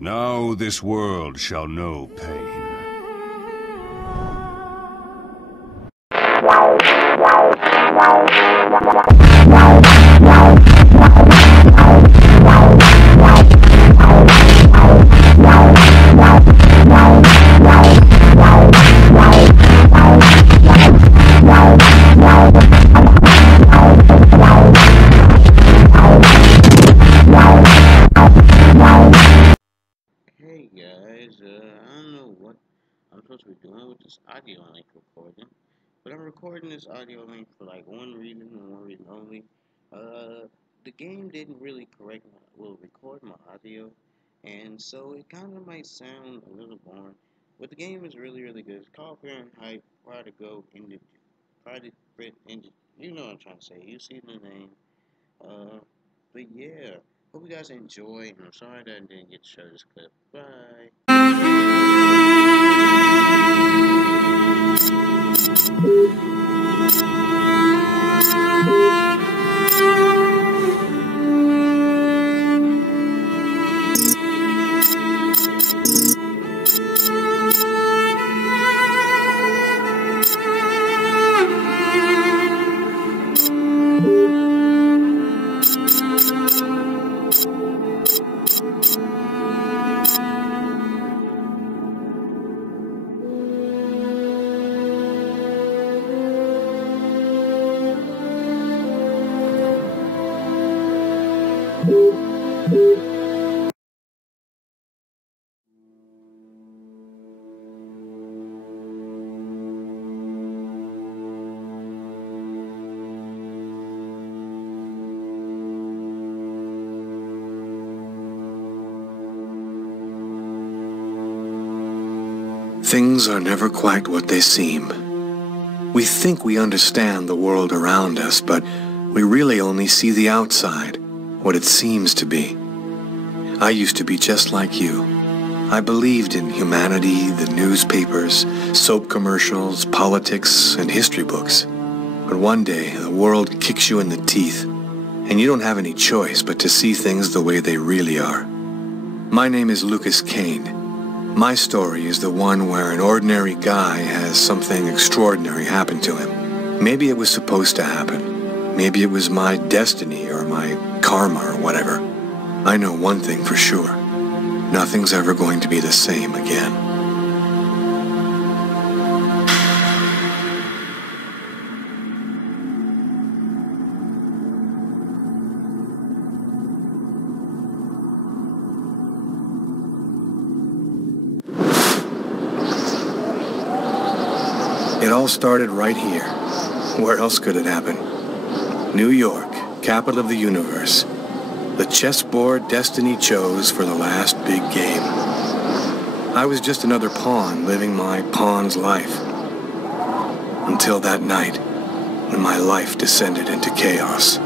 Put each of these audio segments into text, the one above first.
Now this world shall know pain. Hey guys, I don't know what I'm supposed to be doing with this audio link recording, but I'm recording this audio link for like one reason and one reason only. The game didn't really record my audio, and so it kind of might sound a little boring, but the game is really, really good. It's called Fahrenheit Prodigal Indigo. You know what I'm trying to say. You see the name. But yeah, hope you guys enjoy, and I'm sorry that I didn't get to show this clip. Bye. Things are never quite what they seem. We think we understand the world around us, but we really only see the outside, what it seems to be. I used to be just like you. I believed in humanity, the newspapers, soap commercials, politics, and history books. But one day, the world kicks you in the teeth, and you don't have any choice but to see things the way they really are. My name is Lucas Kane. My story is the one where an ordinary guy has something extraordinary happen to him. Maybe it was supposed to happen. Maybe it was my destiny or my karma or whatever. I know one thing for sure. Nothing's ever going to be the same again. It all started right here. Where else could it happen? New York, capital of the universe. The chessboard destiny chose for the last big game. I was just another pawn living my pawn's life. Until that night, when my life descended into chaos.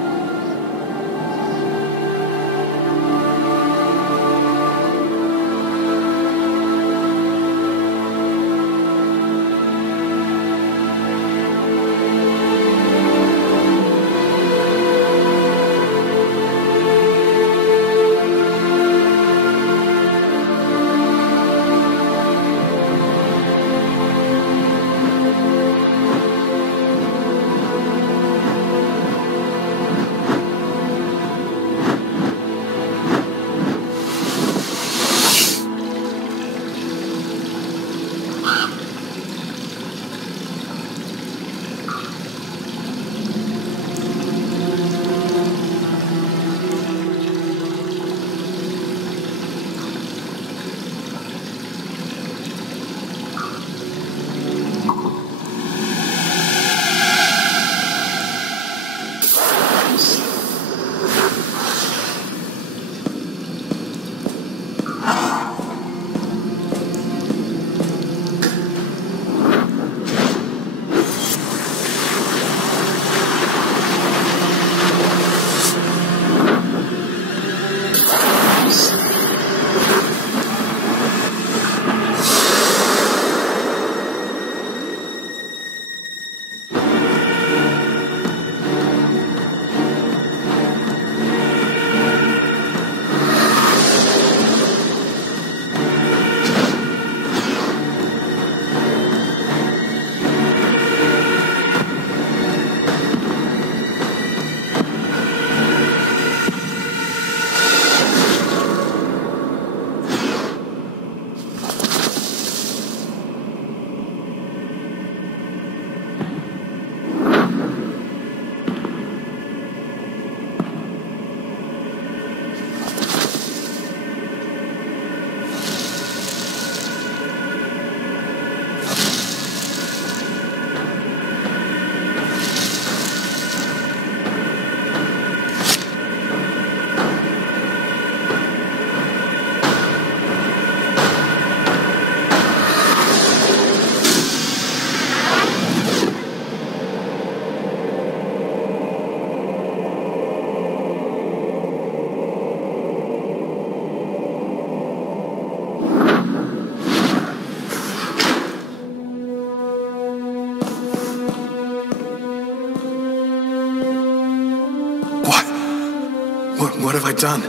What have I done?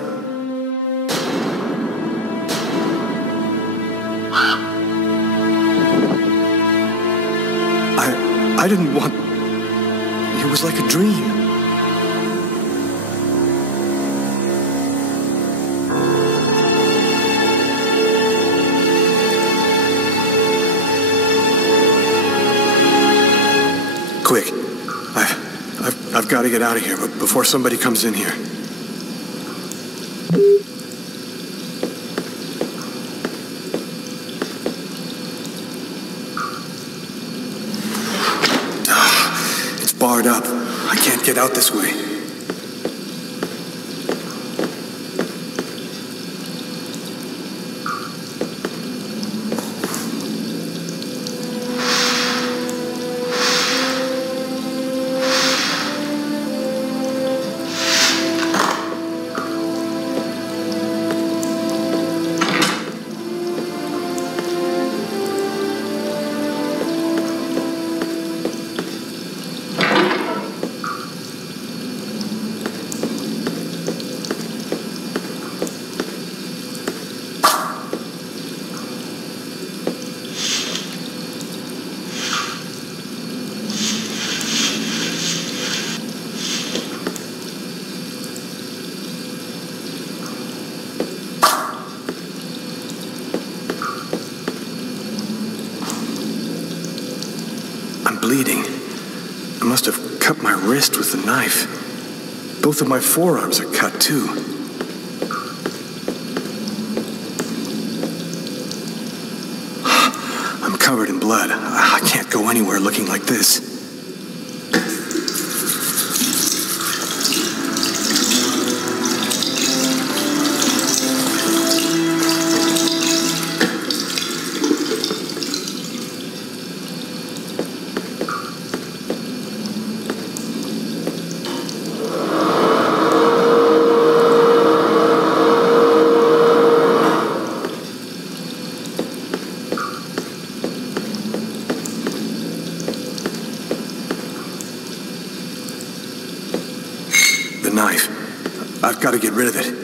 I didn't want... It was like a dream. Quick. I've got to get out of here, but before somebody comes in here. It's barred up. I can't get out this way. Bleeding. I must have cut my wrist with the knife. Both of my forearms are cut, too. I'm covered in blood. I can't go anywhere looking like this. Knife. I've got to get rid of it.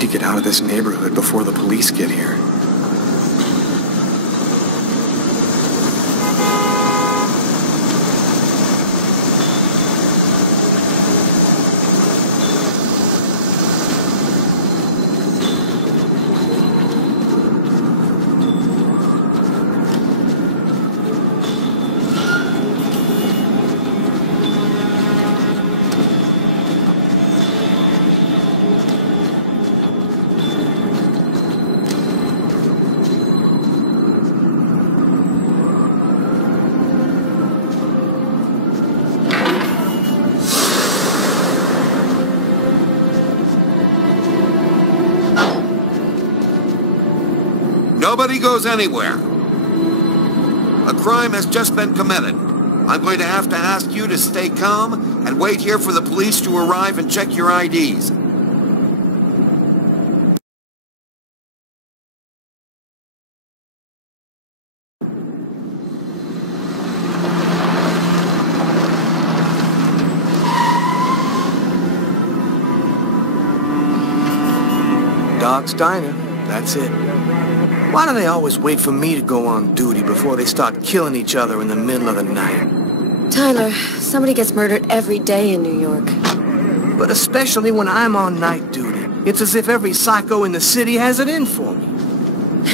To get out of this neighborhood before the police get here. Nobody goes anywhere. A crime has just been committed. I'm going to have to ask you to stay calm and wait here for the police to arrive and check your IDs. Dog's Diner. That's it. Why do they always wait for me to go on duty before they start killing each other in the middle of the night? Tyler, somebody gets murdered every day in New York. But especially when I'm on night duty. It's as if every psycho in the city has it in for me.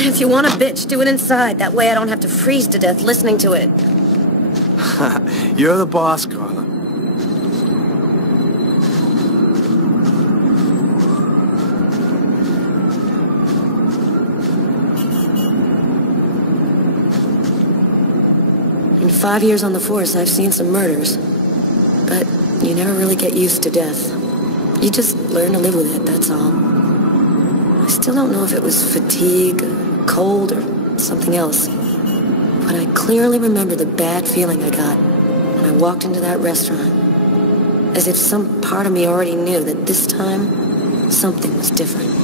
If you want a bitch, do it inside. That way I don't have to freeze to death listening to it. You're the boss, Carla. In 5 years on the force, I've seen some murders. But you never really get used to death. You just learn to live with it, that's all. I still don't know if it was fatigue, cold, or something else. But I clearly remember the bad feeling I got when I walked into that restaurant. As if some part of me already knew that this time, something was different.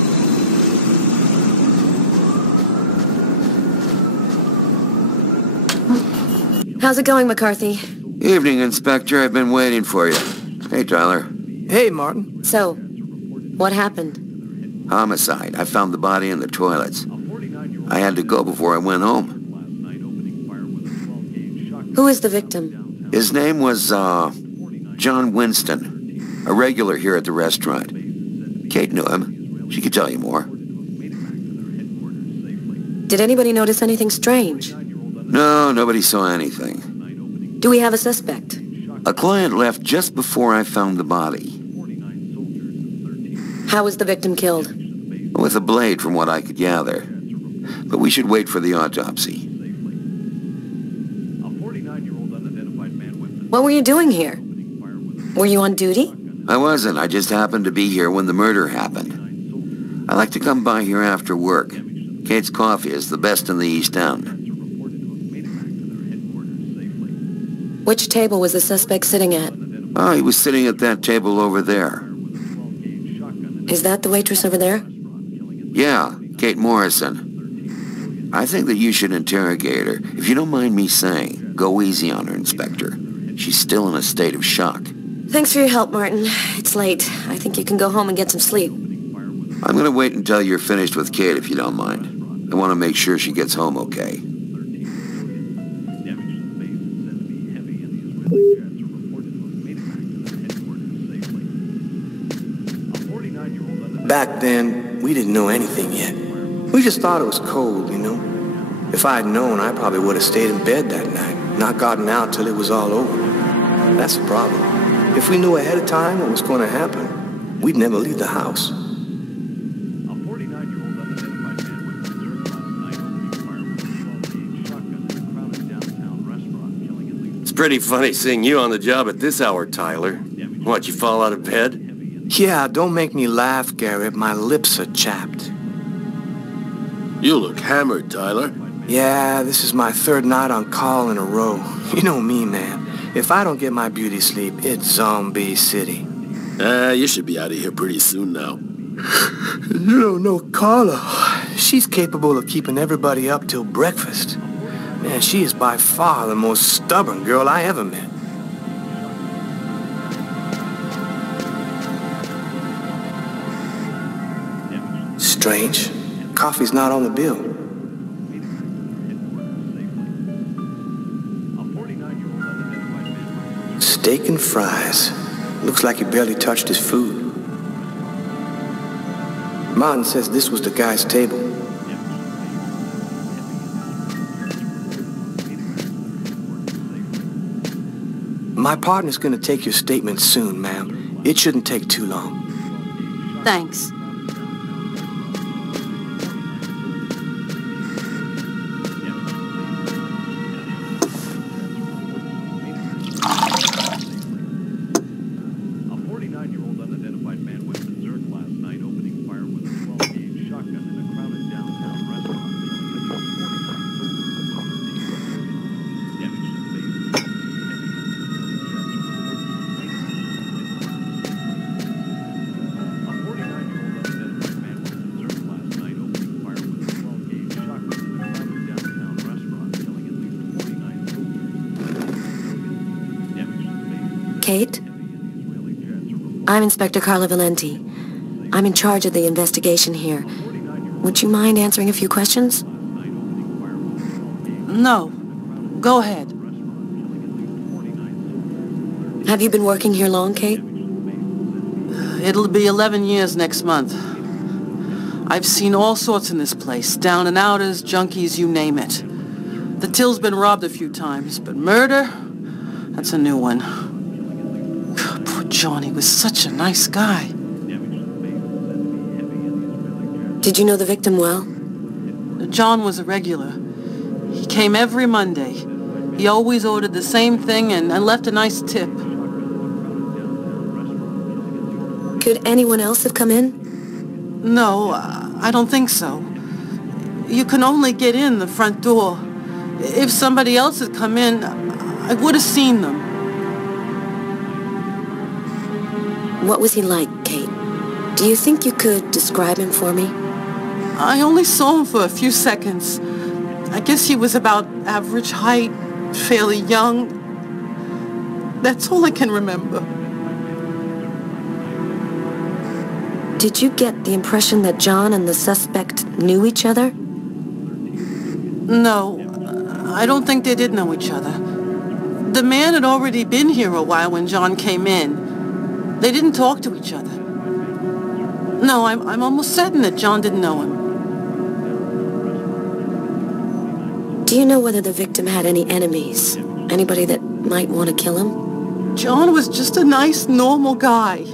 How's it going, McCarthy? Evening, Inspector. I've been waiting for you. Hey, Tyler. Hey, Martin. So, what happened? Homicide. I found the body in the toilets. I had to go before I went home. Who is the victim? His name was, John Winston. A regular here at the restaurant. Kate knew him. She could tell you more. Did anybody notice anything strange? No, nobody saw anything. Do we have a suspect? A client left just before I found the body. How was the victim killed? With a blade, from what I could gather. But we should wait for the autopsy. What were you doing here? Were you on duty? I wasn't. I just happened to be here when the murder happened. I like to come by here after work. Kate's coffee is the best in the East End. Which table was the suspect sitting at? Oh, he was sitting at that table over there. Is that the waitress over there? Yeah, Kate Morrison. I think that you should interrogate her. If you don't mind me saying, go easy on her, Inspector. She's still in a state of shock. Thanks for your help, Martin. It's late. I think you can go home and get some sleep. I'm gonna wait until you're finished with Kate, if you don't mind. I want to make sure she gets home okay. Back then, we didn't know anything yet. We just thought it was cold, you know? If I had known, I probably would have stayed in bed that night, not gotten out till it was all over. That's the problem. If we knew ahead of time what was going to happen, we'd never leave the house. It's pretty funny seeing you on the job at this hour, Tyler. What, you fall out of bed? Yeah, don't make me laugh, Garrett. My lips are chapped. You look hammered, Tyler. Yeah, this is my third night on call in a row. You know me, man. If I don't get my beauty sleep, it's Zombie City. You should be out of here pretty soon now. You don't know Carla. She's capable of keeping everybody up till breakfast. Man, she is by far the most stubborn girl I ever met. Strange. Coffee's not on the bill. Steak and fries. Looks like he barely touched his food. Martin says this was the guy's table. My partner's gonna take your statement soon, ma'am. It shouldn't take too long. Thanks. Kate? I'm Inspector Carla Valenti. I'm in charge of the investigation here. Would you mind answering a few questions? No. Go ahead. Have you been working here long, Kate? It'll be 11 years next month. I've seen all sorts in this place. Down and outers, junkies, you name it. The till's been robbed a few times, but murder? That's a new one. Poor John, he was such a nice guy. Did you know the victim well? John was a regular. He came every Monday. He always ordered the same thing and left a nice tip. Could anyone else have come in? No, I don't think so. You can only get in the front door. If somebody else had come in, I would have seen them. What was he like, Kate? Do you think you could describe him for me? I only saw him for a few seconds. I guess he was about average height, fairly young. That's all I can remember. Did you get the impression that John and the suspect knew each other? No, I don't think they did know each other. The man had already been here a while when John came in. They didn't talk to each other. No, I'm almost certain that John didn't know him. Do you know whether the victim had any enemies? Anybody that might want to kill him? John was just a nice, normal guy.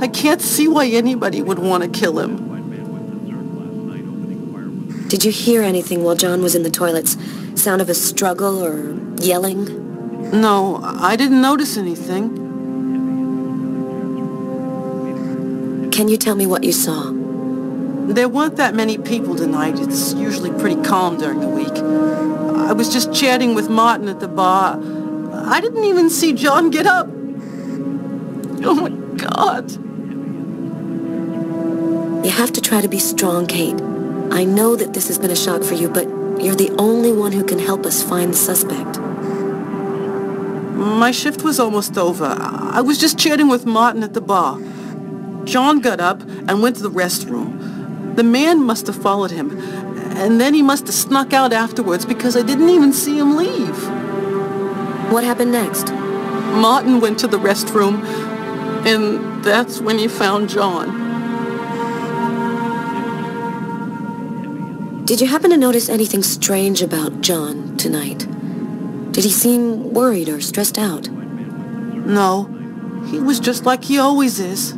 I can't see why anybody would want to kill him. Did you hear anything while John was in the toilets? Sound of a struggle or yelling? No, I didn't notice anything. Can you tell me what you saw? There weren't that many people tonight. It's usually pretty calm during the week. I was just chatting with Martin at the bar. I didn't even see John get up. Oh my God. You have to try to be strong, Kate. I know that this has been a shock for you, but you're the only one who can help us find the suspect. My shift was almost over. I was just chatting with Martin at the bar. John got up and went to the restroom. The man must have followed him, and then he must have snuck out afterwards because I didn't even see him leave. What happened next? Martin went to the restroom, and that's when he found John. Did you happen to notice anything strange about John tonight? Did he seem worried or stressed out? No, he was just like he always is.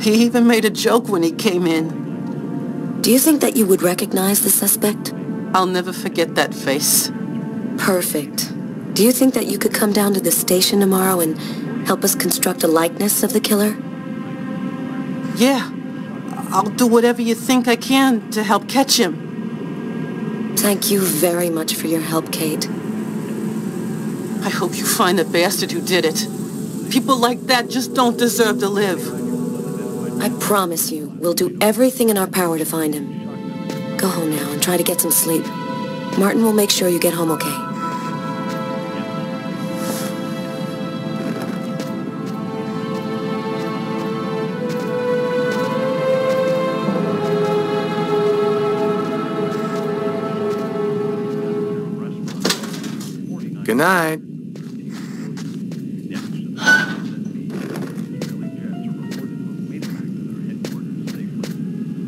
He even made a joke when he came in. Do you think that you would recognize the suspect? I'll never forget that face. Perfect. Do you think that you could come down to the station tomorrow and help us construct a likeness of the killer? Yeah, I'll do whatever you think I can to help catch him. Thank you very much for your help, Kate. I hope you find the bastard who did it. People like that just don't deserve to live. I promise you, we'll do everything in our power to find him. Go home now and try to get some sleep. Martin will make sure you get home okay. Good night.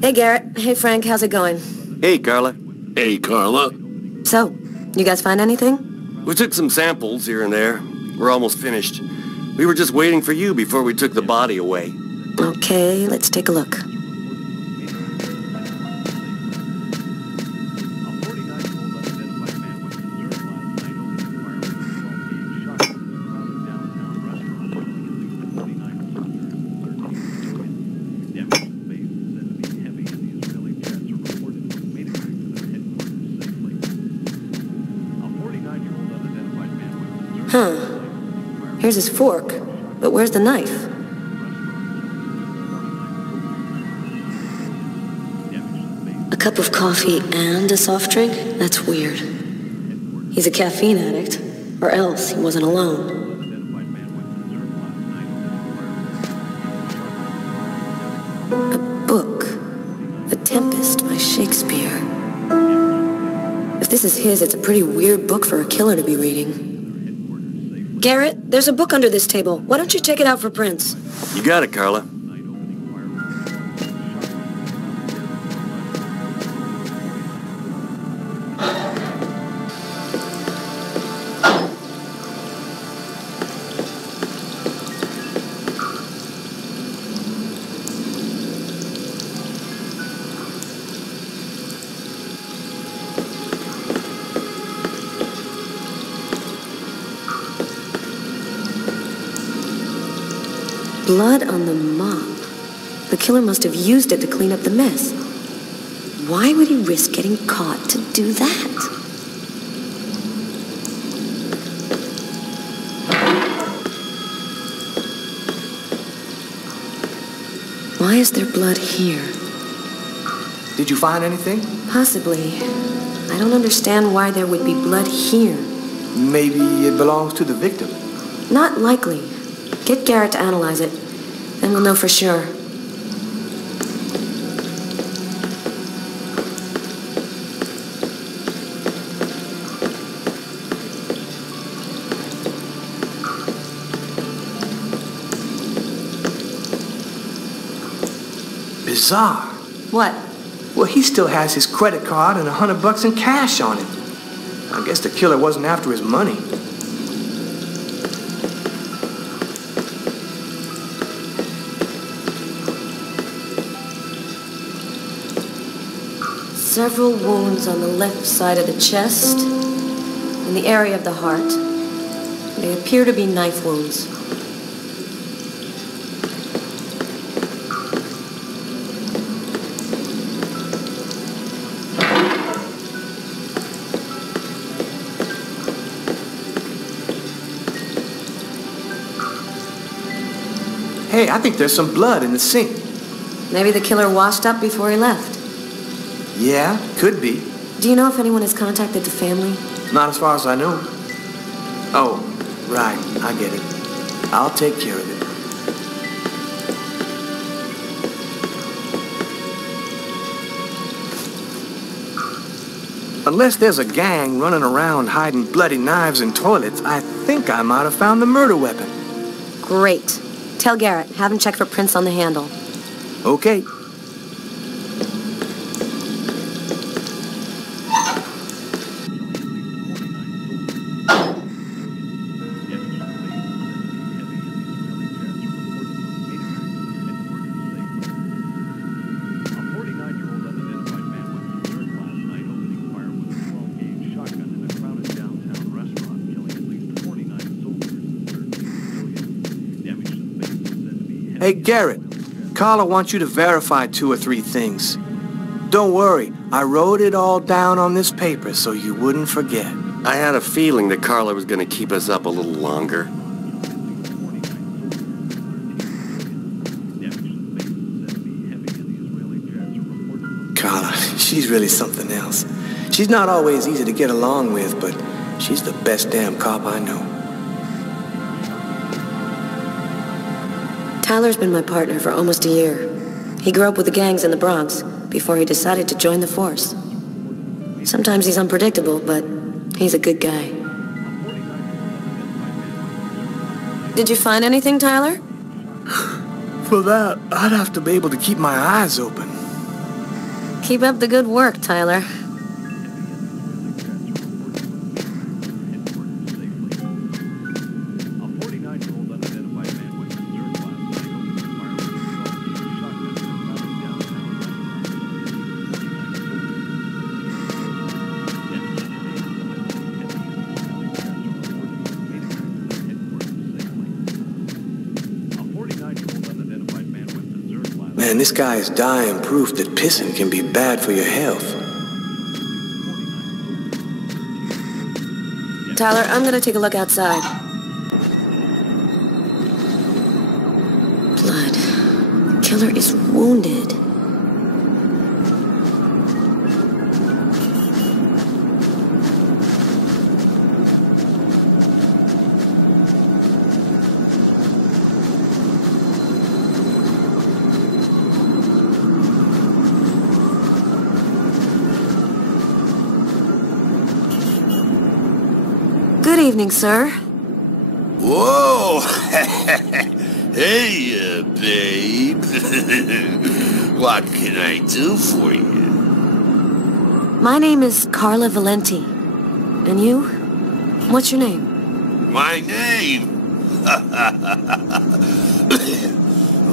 Hey, Garrett. Hey, Frank. How's it going? Hey, Carla. Hey, Carla. So, you guys find anything? We took some samples here and there. We're almost finished. We were just waiting for you before we took the body away. Okay, let's take a look. Huh. Here's his fork, but where's the knife? A cup of coffee and a soft drink? That's weird. He's a caffeine addict, or else he wasn't alone. A Shakespeare. If this is his, it's a pretty weird book for a killer to be reading. Garrett, there's a book under this table. Why don't you check it out for prints? You got it, Carla. Blood on the mop. The killer must have used it to clean up the mess. Why would he risk getting caught to do that? Why is there blood here? Did you find anything? Possibly. I don't understand why there would be blood here. Maybe it belongs to the victim. Not likely. Get Garrett to analyze it, then we'll know for sure. Bizarre. What? Well, he still has his credit card and $100 in cash on him. I guess the killer wasn't after his money. Several wounds on the left side of the chest, in the area of the heart. They appear to be knife wounds. Hey, I think there's some blood in the sink. Maybe the killer washed up before he left. Yeah, could be. Do you know if anyone has contacted the family? Not as far as I know. Oh, right, I get it. I'll take care of it. Unless there's a gang running around hiding bloody knives in toilets, I think I might have found the murder weapon. Great. Tell Garrett, have him check for prints on the handle. Okay. Hey, Garrett, Carla wants you to verify 2 or 3 things. Don't worry, I wrote it all down on this paper so you wouldn't forget. I had a feeling that Carla was going to keep us up a little longer. Carla, she's really something else. She's not always easy to get along with, but she's the best damn cop I know. Tyler's been my partner for almost a year. He grew up with the gangs in the Bronx before he decided to join the force. Sometimes he's unpredictable, but he's a good guy. Did you find anything, Tyler? For that, I'd have to be able to keep my eyes open. Keep up the good work, Tyler. Man, this guy is dying proof that pissing can be bad for your health. Tyler, I'm gonna take a look outside. Blood. The killer is wounded. evening, sir. Whoa! Hey, babe. What can I do for you? My name is Carla Valenti. And you? What's your name? My name?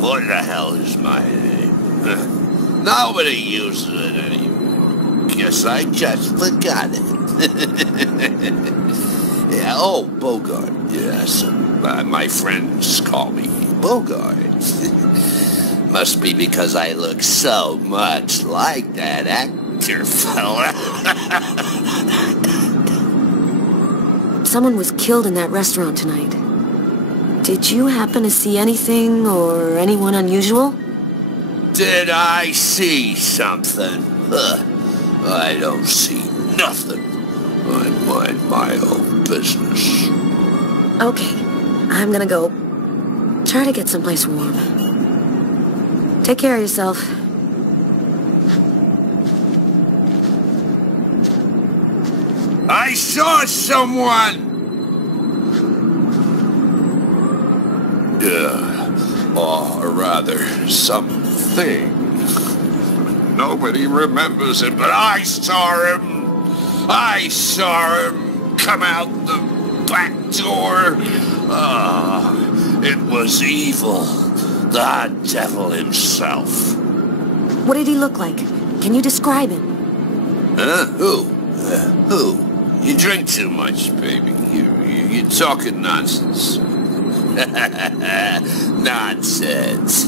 What the hell is my name? Nobody uses it anymore. Guess I just forgot it. Yeah, oh, Bogart. Yes, my friends call me Bogart. Must be because I look so much like that actor fella. Someone was killed in that restaurant tonight. Did you happen to see anything or anyone unusual? Did I see something? I don't see nothing. I mind my own business. Okay, I'm gonna go try to get someplace warm. Take care of yourself. I saw someone! Or rather, something. Nobody remembers it, but I saw him! I saw him come out the back door. It was evil. The devil himself. What did he look like? Can you describe him? Who? You drink too much, baby. You're talking nonsense. Nonsense.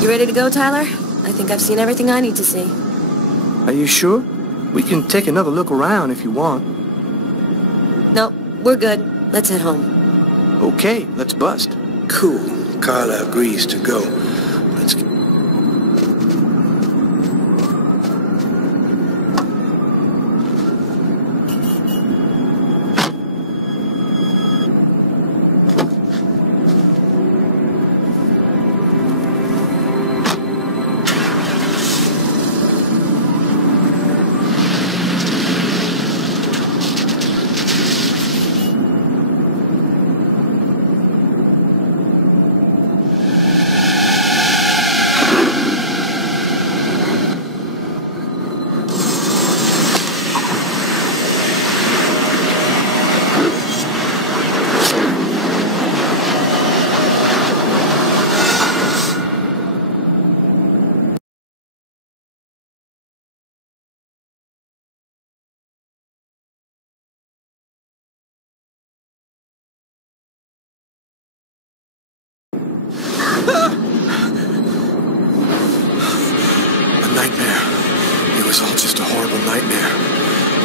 You ready to go, Tyler? I think I've seen everything I need to see. Are you sure? We can take another look around if you want. Nope, we're good. Let's head home. Okay, let's bust. Cool. Carla agrees to go. Let's get...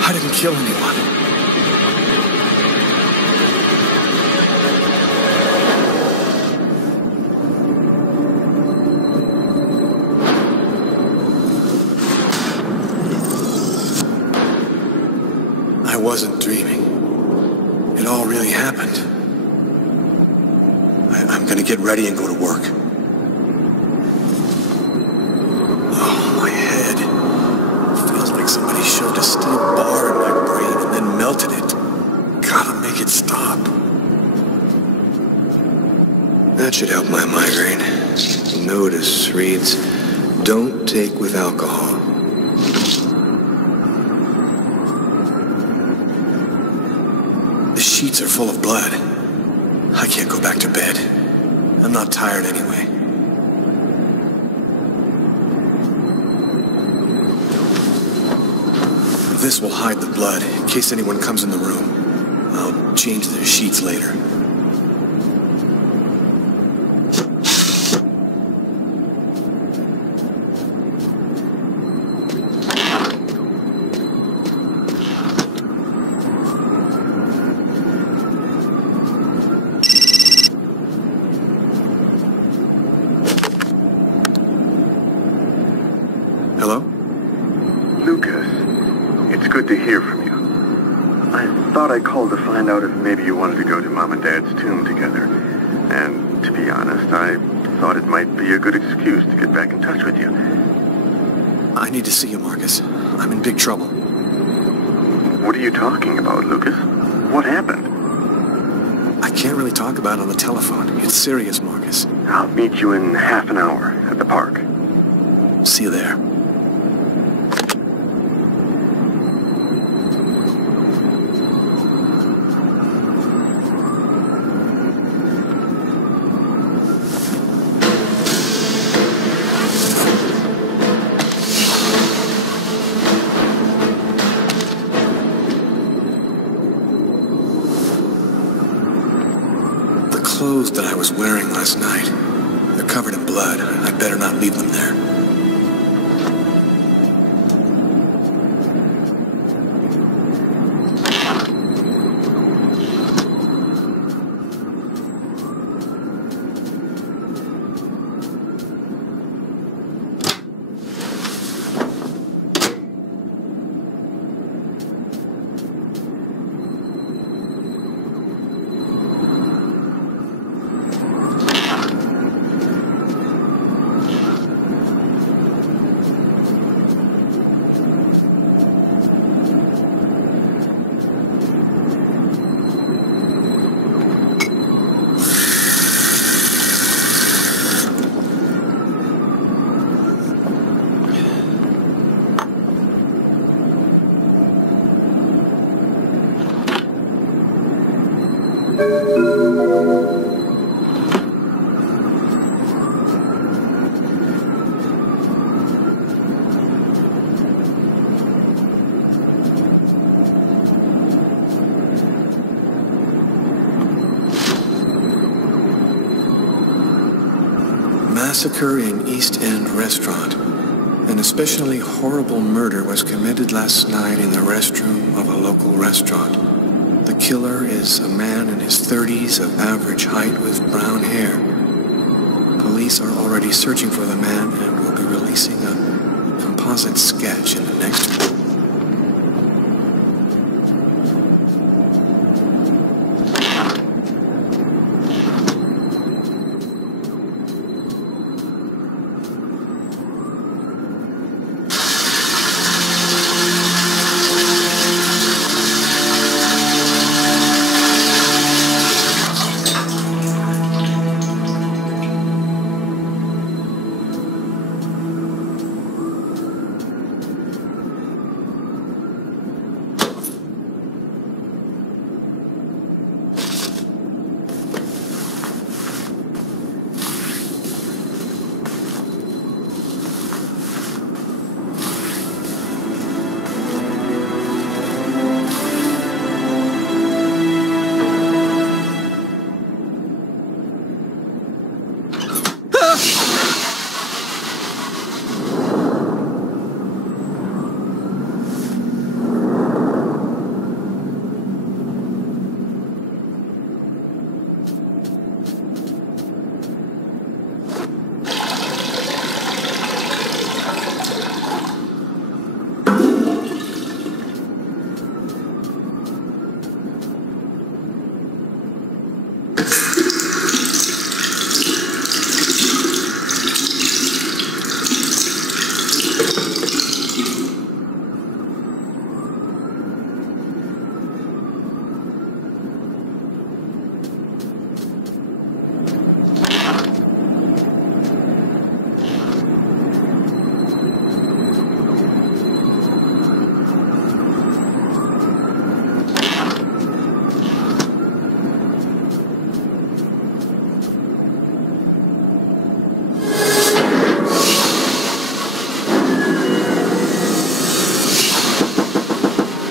I didn't kill anyone. I wasn't dreaming. It all really happened. I'm gonna get ready and go to work. Oh, my head. Feels like somebody shoved a steel bar in my brain and then melted it. Gotta make it stop. That should help my migraine. The notice reads, "Don't take with alcohol." The sheets are full of blood. I can't go back to bed. I'm not tired anyway. This This will hide the blood, in case anyone comes in the room. I'll change their sheets later. Hello? Lucas, it's good to hear from you. I thought I called to find out if maybe you wanted to go to Mom and Dad's tomb together. And to be honest, I thought it might be a good excuse to get back in touch with you. I need to see you, Marcus. I'm in big trouble. What are you talking about, Lucas? What happened? I can't really talk about it on the telephone. It's serious, Marcus. I'll meet you in half an hour at the park. See you there. The clothes that I was wearing last night, they're covered in blood. I'd better not leave them there. Massacre in East End restaurant. An especially horrible murder was committed last night in the restroom of a local restaurant. The killer is a man in his 30s of average height with brown hair. Police are already searching for the man and will be releasing a composite sketch in the next week.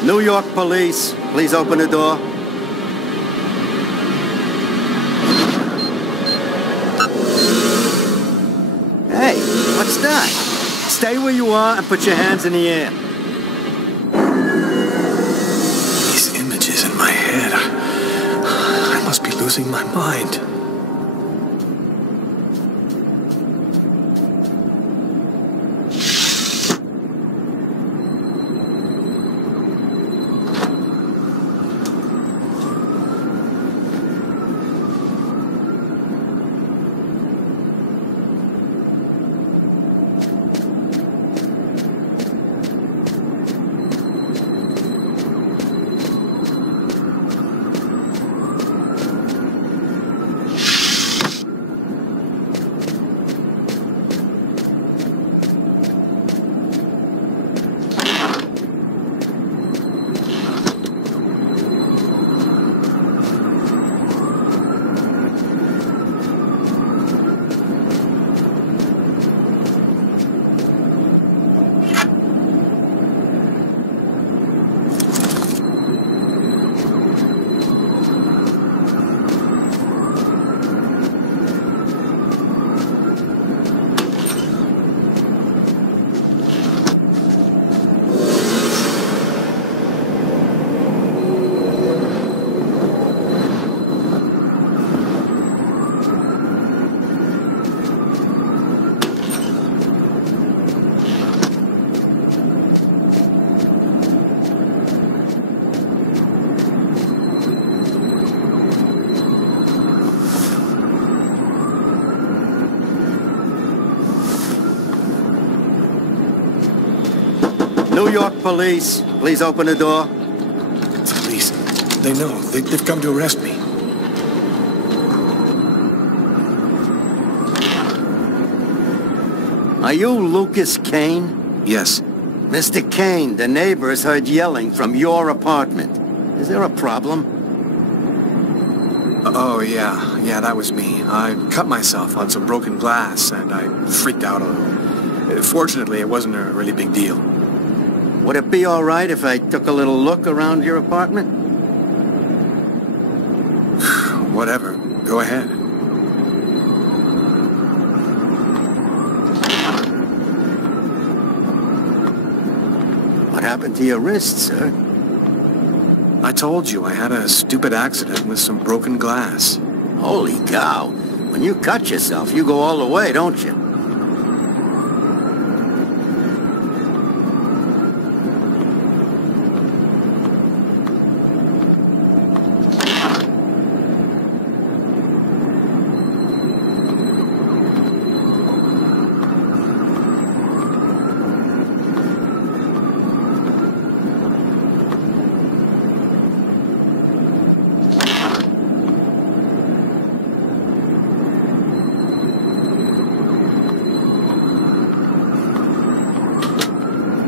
New York police, please open the door. Hey, what's that? Stay where you are and put your hands in the air. These images in my head. I must be losing my mind. New York police, please open the door. It's the police. They know. They've come to arrest me. Are you Lucas Kane? Yes. Mr. Kane, the neighbors heard yelling from your apartment. Is there a problem? Oh, yeah. Yeah, that was me. I cut myself on some broken glass, and I freaked out a little. Fortunately, it wasn't a really big deal. Would it be all right if I took a little look around your apartment? Whatever. Go ahead. What happened to your wrist, sir? I told you I had a stupid accident with some broken glass. Holy cow. When you cut yourself, you go all the way, don't you?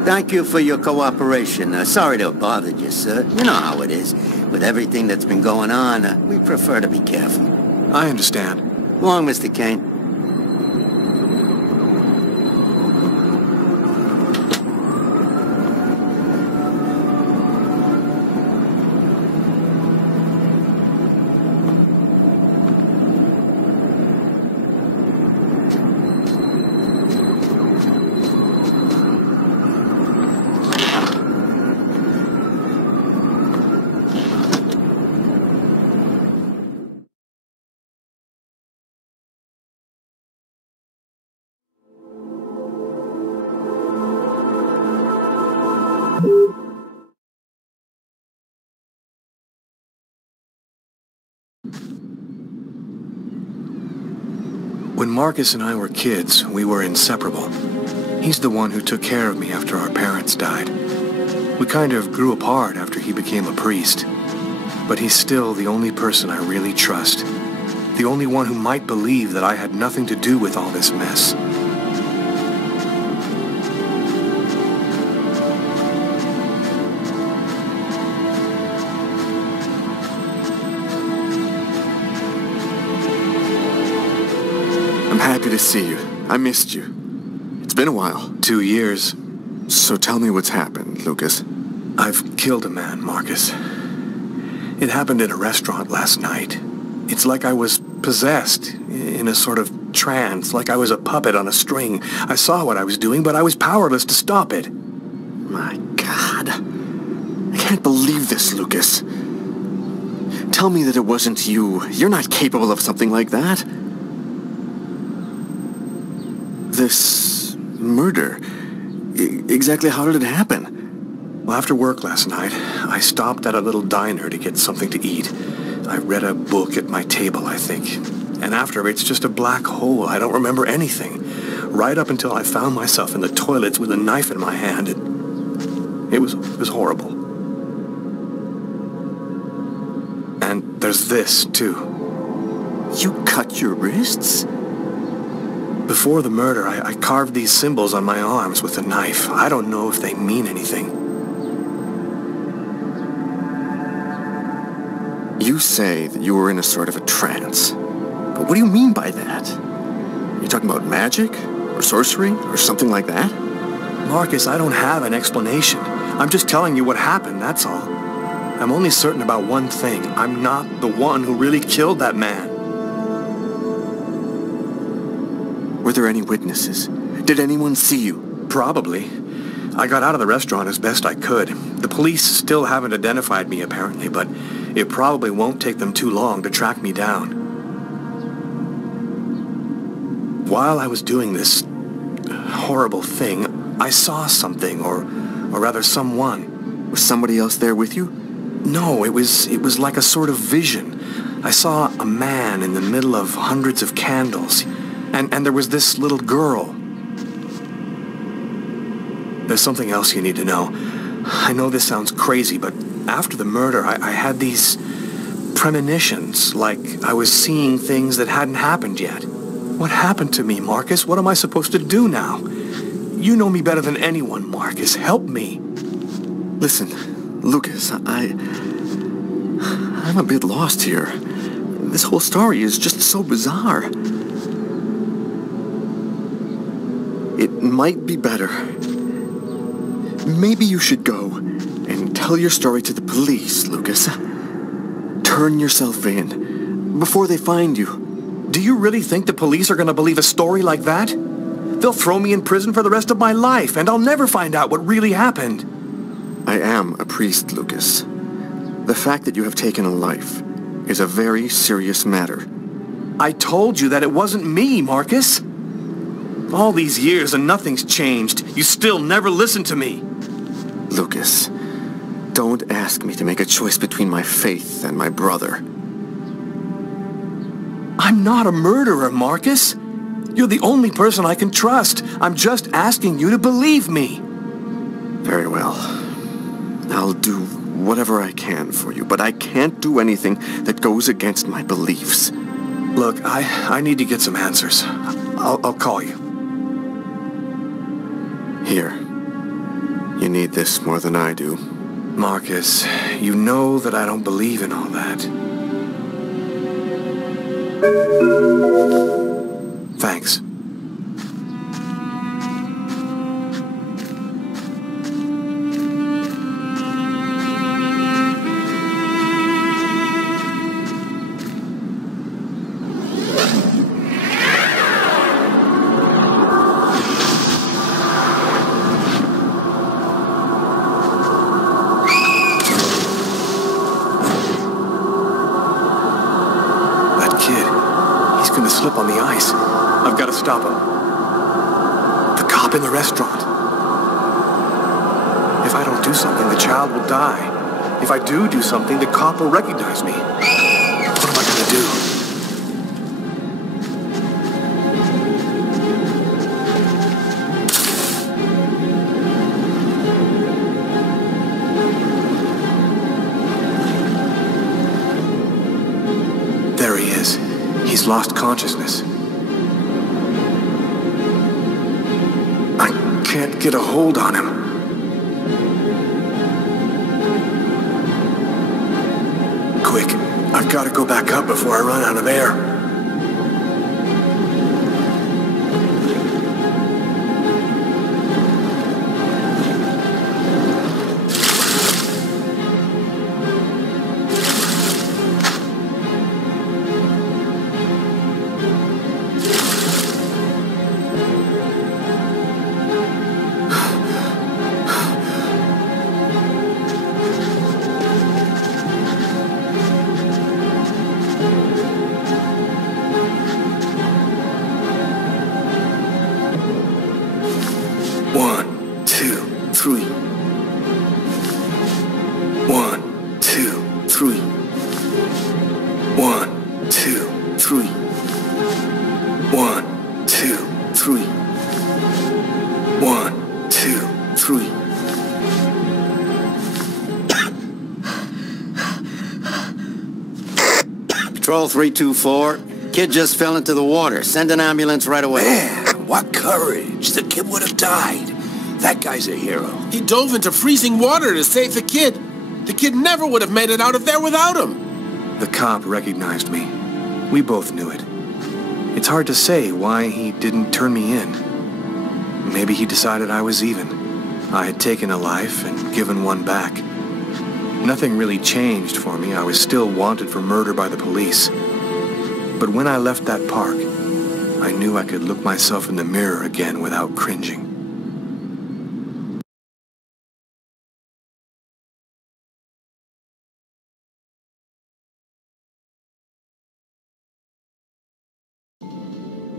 Thank you for your cooperation. Sorry to have bothered you, sir. You know how it is. With everything that's been going on, we prefer to be careful. I understand. Go on, Mr. Kane. When Marcus and I were kids, we were inseparable. He's the one who took care of me after our parents died. We kind of grew apart after he became a priest. But he's still the only person I really trust. The only one who might believe that I had nothing to do with all this mess. I'm happy to see you. I missed you. It's been a while. 2 years. So tell me what's happened, Lucas. I've killed a man, Marcus. It happened in a restaurant last night. It's like I was possessed, in a sort of trance, like I was a puppet on a string. I saw what I was doing, but I was powerless to stop it. My God. I can't believe this, Lucas. Tell me that it wasn't you. You're not capable of something like that. This murder, exactly how did it happen? Well, after work last night, I stopped at a little diner to get something to eat. I read a book at my table, I think. And after, it's just a black hole. I don't remember anything. Right up until I found myself in the toilets with a knife in my hand. It was horrible. And there's this, too. You cut your wrists? Before the murder, I carved these symbols on my arms with a knife. I don't know if they mean anything. You say that you were in a sort of a trance. But what do you mean by that? You talking about magic? Or sorcery? Or something like that? Marcus, I don't have an explanation. I'm just telling you what happened, that's all. I'm only certain about one thing. I'm not the one who really killed that man. Were there any witnesses? Did anyone see you? Probably. I got out of the restaurant as best I could. The police still haven't identified me, apparently, but it probably won't take them too long to track me down. While I was doing this horrible thing, I saw something, or rather someone. Was somebody else there with you? No, it was like a sort of vision. I saw a man in the middle of hundreds of candles, and there was this little girl. There's something else you need to know. I know this sounds crazy, but after the murder, I had these premonitions, like I was seeing things that hadn't happened yet. What happened to me, Marcus? What am I supposed to do now? You know me better than anyone, Marcus. Help me. Listen, Lucas, I'm a bit lost here. This whole story is just so bizarre. It might be better. Maybe you should go and tell your story to the police, Lucas. Turn yourself in before they find you. Do you really think the police are going to believe a story like that? They'll throw me in prison for the rest of my life, and I'll never find out what really happened. I am a priest, Lucas. The fact that you have taken a life is a very serious matter. I told you that it wasn't me, Marcus. All these years and nothing's changed. You still never listen to me. Lucas, don't ask me to make a choice between my faith and my brother. I'm not a murderer, Marcus. You're the only person I can trust. I'm just asking you to believe me. Very well. I'll do whatever I can for you, but I can't do anything that goes against my beliefs. Look, I need to get some answers. I'll call you. Here. You need this more than I do. Marcus, you know that I don't believe in all that. Thanks. Slip on the ice. I've got to stop him. The cop in the restaurant. If I don't do something, the child will die. If I do something, the cop will recognize me. What am I going to do? There he is. He's lost consciousness. I can't get a hold on him. Quick, I've got to go back up before I run out of air. 3. 1, 2, 3. 1, 2, 3. 1, 2, 3. 1, 2, 3. Patrol 324. Kid just fell into the water. Send an ambulance right away. Man, what courage. The kid would have died. That guy's a hero. He dove into freezing water to save the kid. The kid never would have made it out of there without him. The cop recognized me. We both knew it. It's hard to say why he didn't turn me in. Maybe he decided I was even. I had taken a life and given one back. Nothing really changed for me. I was still wanted for murder by the police. But when I left that park, I knew I could look myself in the mirror again without cringing.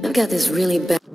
I've got this really bad...